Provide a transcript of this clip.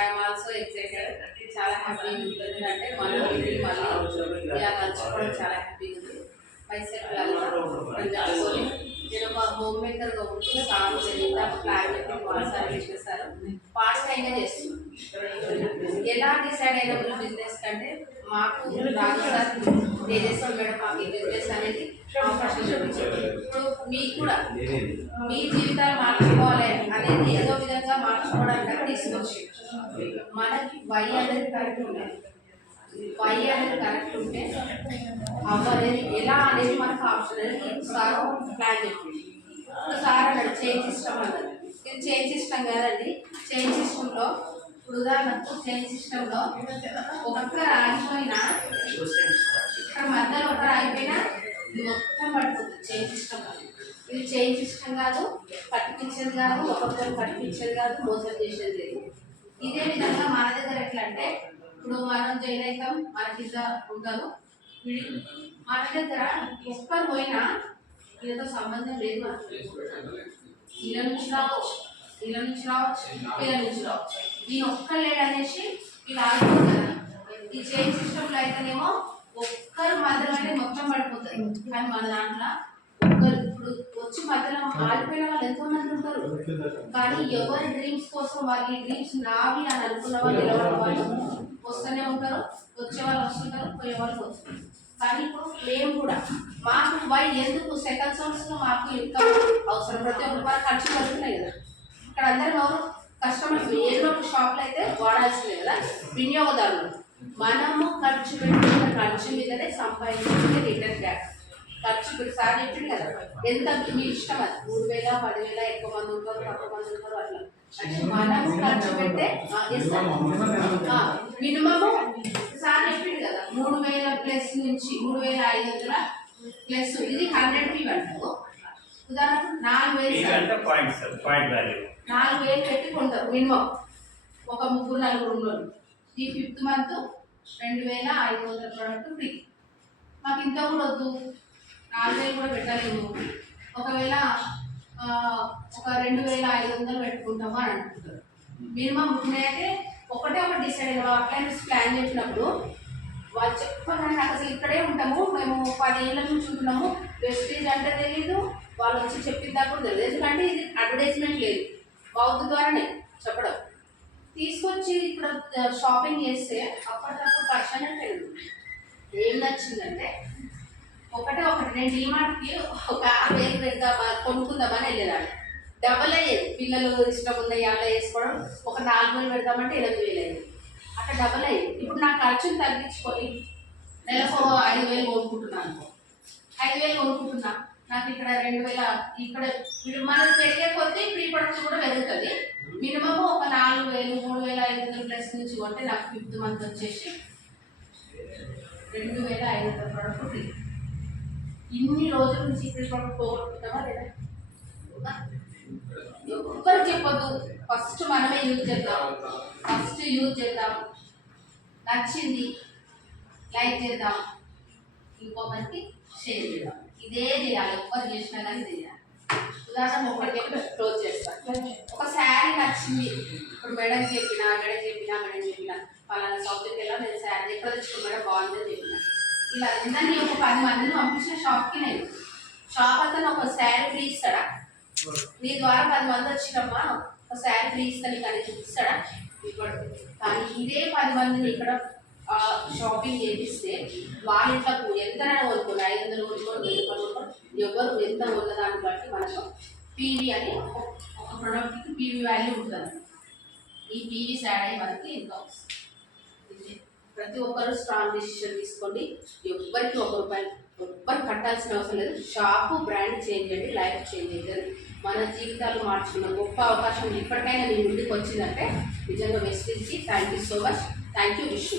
I'm also excited. చాలా హ్యాపీగా ఉంది. ఎందుకంటే మళ్ళీ ఇలా కలుసుకోవడం చాలా హ్యాపీగా ఉంది. మైసెల్ఫ్ కలుసుకొని నేను ఒక హోమ్ మేకర్గా ఉంటూ సాగు జరిగితే ప్లాన్ చెప్పి పాఠశాల చేసేస్తారు. పాఠశాలగా చేస్తున్నాను. ఎలా డిసైడ్ అయిన బిజినెస్ కంటే మాకు రాజు సార్ తేజస్వి మేడం మాకు ఈ బిజినెస్ అనేది అవకాశం చూపించారు. ఇప్పుడు మీకు కూడా మీ జీవితాలు మార్చుకోవాలి అనేది ఏదో విధంగా మార్చుకోవడానికి తీసుకొచ్చి మనకి వై అనేది కరెక్ట్ ఉండాలి. వై అనేది కరెక్ట్ ఉంటే అవ్వలేదు ఎలా అనేది మనకు ఆప్షన్ అనేది సార్ ప్లాన్ చెప్పింది. ఇప్పుడు సార్ అన్నాడు చేంజ్ సిస్టమ్ అన్నది. ఇది చేంజ్ సిస్టమ్ కాదండి. చేంజ్ సిస్టంలో ఇప్పుడు ఉదాహరణకు చేంజ్ సిస్టంలో ఒక్కరు ఆగిపోయినా ఇక్కడ మధ్యలో ఒకరు ఆగిపోయినా ఇది మొత్తం పడుతుంది. చేంజ్ సిస్టమ్ ఇది చేంజ్ సిస్టమ్ కాదు, పట్టించేది కాదు, ఒక్కొక్కరు పట్టించేది కాదు, మోసం చేసేది లేదు. ఇదే విధంగా మన దగ్గర ఎట్లా అంటే ఇప్పుడు మనం జాయిన్ అవుతాం, మన కింద ఉంటారు. మన దగ్గర ఒక్కరు పోయినా వీళ్ళతో సంబంధం లేదు. మనకు వీళ్ళ నుంచి రావచ్చు, వీళ్ళ నుంచి రావచ్చు, వీళ్ళ నుంచి రావచ్చు. నేను ఒక్కరు లేడు అనేసి వీళ్ళు ఆడుకుంటారు. ఈ చేంజ్ సిస్టంలో అయితేనేమో ఒక్కరు మధ్యలోనే మొత్తం పడిపోతుంది. కానీ మన దాంట్లో ఒక్కరు ఇప్పుడు వచ్చి మధ్యలో ఆడిపోయిన వాళ్ళు ఎంతో మంది ఉంటారు. కానీ ఎవరి డ్రీమ్స్ కోసం వాళ్ళ డ్రీమ్స్ నావి అని అనుకున్న వాళ్ళు నిలబడిన వాళ్ళు వస్తూనే ఉంటారు. వచ్చే వాళ్ళు వస్తుంటారు, పోయే వాళ్ళు వస్తుంటారు. కానీ ఇప్పుడు మేము కూడా మాకు వై ఎందుకు సెకండ్ సోర్స్లో మాకు ఇంకా అవసరం. ప్రతి ఒక్క రూపాయలు ఖర్చు పడుతున్నాయి కదా. ఇక్కడ అందరూ ఎవరు కస్టమర్స్ ఏదో ఒక షాప్లో అయితే వాడాల్సిందే కదా వినియోగదారులు. మనము ఖర్చు పెట్టుకున్న ఖర్చు మీదనే సంపాదించుకునే రిటర్న్ బ్యాక్. ఖర్చు పెట్టి సార్ చెప్పింది కదా ఎంత మీ ఇష్టం అది 3000 10,000 ఎక్కువ మంది ఉంటారు, తక్కువ మంది ఉంటారు. అట్లా అంటే మనము ఖర్చు పెట్టే మినిమము సార్ చెప్పింది కదా 3000 ప్లస్ నుంచి 3500 ప్లస్ ఇది 100 ఫీ అంటారు. ఉదాహరణకు 4000 పెట్టి కొంటారు మినిమం. ఒక 3-4 ఉన్నోళ్ళు ఈ 5th మంత్ 2500 ప్రోడక్ట్ ఫ్రీ. మాకు ఇంత కూడా వద్దు, 4000 కూడా పెట్టలేము. ఒకవేళ ఒక 2500 పెట్టుకుంటాము అని అనుకుంటారు. మినిమం నేనైతే ఒకటే డిసైడ్ అయినా అప్లయన్స్ ప్లాన్ చేసినప్పుడు వాళ్ళు చెప్పగానే నాకు అసలు ఇక్కడే ఉంటాము, మేము 10 ఏళ్ళ నుంచి ఉంటున్నాము, వెస్టేజ్ అంటే తెలీదు, వాళ్ళు వచ్చి చెప్పిన దాకా కూడా తెలియదు. ఎందుకంటే ఇది అడ్వర్టైజ్మెంట్ లేదు, మౌత్ ద్వారానే చెప్పడం. తీసుకొచ్చి ఇక్కడ షాపింగ్ చేస్తే అప్పటికప్పుడు పర్సన్ అంటే ఏం నచ్చిందంటే ఒకటి నేను డీమార్ట్కి ఒక 6,000 పెడదామా కొనుక్కుందామని వెళ్ళేదాన్ని. డబల్ అయ్యేది. పిల్లలు ఇష్టం ఉన్నాయి అలా వేసుకోవడం. ఒక 4,000 పెడదామంటే 8,000 అయ్యేది. అట్లా డబల్ అయ్యేది. ఇప్పుడు నా ఖర్చును తగ్గించుకొని నెలకు 5,000 కొనుక్కుంటున్నాను. 5,000 కొనుక్కుంటున్నా, నాకు ఇక్కడ 2,000 ఇక్కడ మనకు పెరిగే కొద్దీ ప్రీ ప్రొడక్షన్ కూడా పెరుగుతుంది. మినిమమ్ ఒక 4,000 3,500 ప్లస్ నుంచి కొంటే నాకు 5th మంత్ వచ్చేసి 2,500 ప్రోడక్ట్ ఫ్రీ. ఇన్ని రోజుల నుంచి ప్రీ ప్రొడక్ట్ పోగొట్టుకుంటామా లేదా? ఒక్కరు చెప్పొద్దు, ఫస్ట్ మనమే యూజ్ చేద్దాం. నచ్చింది లైక్ చేద్దాం, ఇంకొకరికి షేర్ చేద్దాం. ఇదే చేయాలి. ఒక్కరు చేసినా కానీ చేయాలి. ఉదాహరణ ఒకటి క్లోజ్ చేస్తాను. ఒక శారీ నచ్చింది, ఇప్పుడు మేడం చెప్పినా పలానా సౌత్కి వెళ్ళా నేను శారీ ఎక్కడ తెచ్చుకో మేడం బాగుందని చెప్పిన. ఇలా అందరినీ ఒక 10 మందిని పంపించిన షాప్కి నేను షాప్ అతను ఒక శారీ ఫ్రీ ఇస్తాడా? నీ ద్వారా 10 మంది వచ్చినమ్మా ఒక శారీ ఫ్రీ ఇస్తాను కానీ చూపిస్తాడా? ఇప్పుడు కానీ ఇదే 10 మందిని ఇక్కడ షాపింగ్ చేపిస్తే వాళ్ళ ఇంట్లో ఎంతైనా కొనుక్కోండి, 500 కొనుక్కోండి, 1000 కొనుక్కోండి, ఎవరు ఎంత ఉన్నదాన్ని బట్టి మనకు పీవీ అని ఒక ప్రోడక్ట్కి పీవీ వాల్యూ ఉంటుంది. ఈ పీవీస్ యాడ్ అయ్యి మనకి ఎంత వస్తుంది. ప్రతి ఒక్కరు స్ట్రాంగ్ డిసిషన్ తీసుకోండి. ఎవ్వరికి ₹1 ఎవ్వరు కట్టాల్సిన అవసరం లేదు. షాపు బ్రాండ్ చేంజ్ చేయండి, లైఫ్ చేంజ్ అవుతుంది. మన జీవితాలు మార్చుకున్న గొప్ప అవకాశం ఇప్పటికైనా మీ ముందుకు వచ్చిందంటే నిజంగా వెస్టేజ్కి thank you so much. Thank you. Wish you.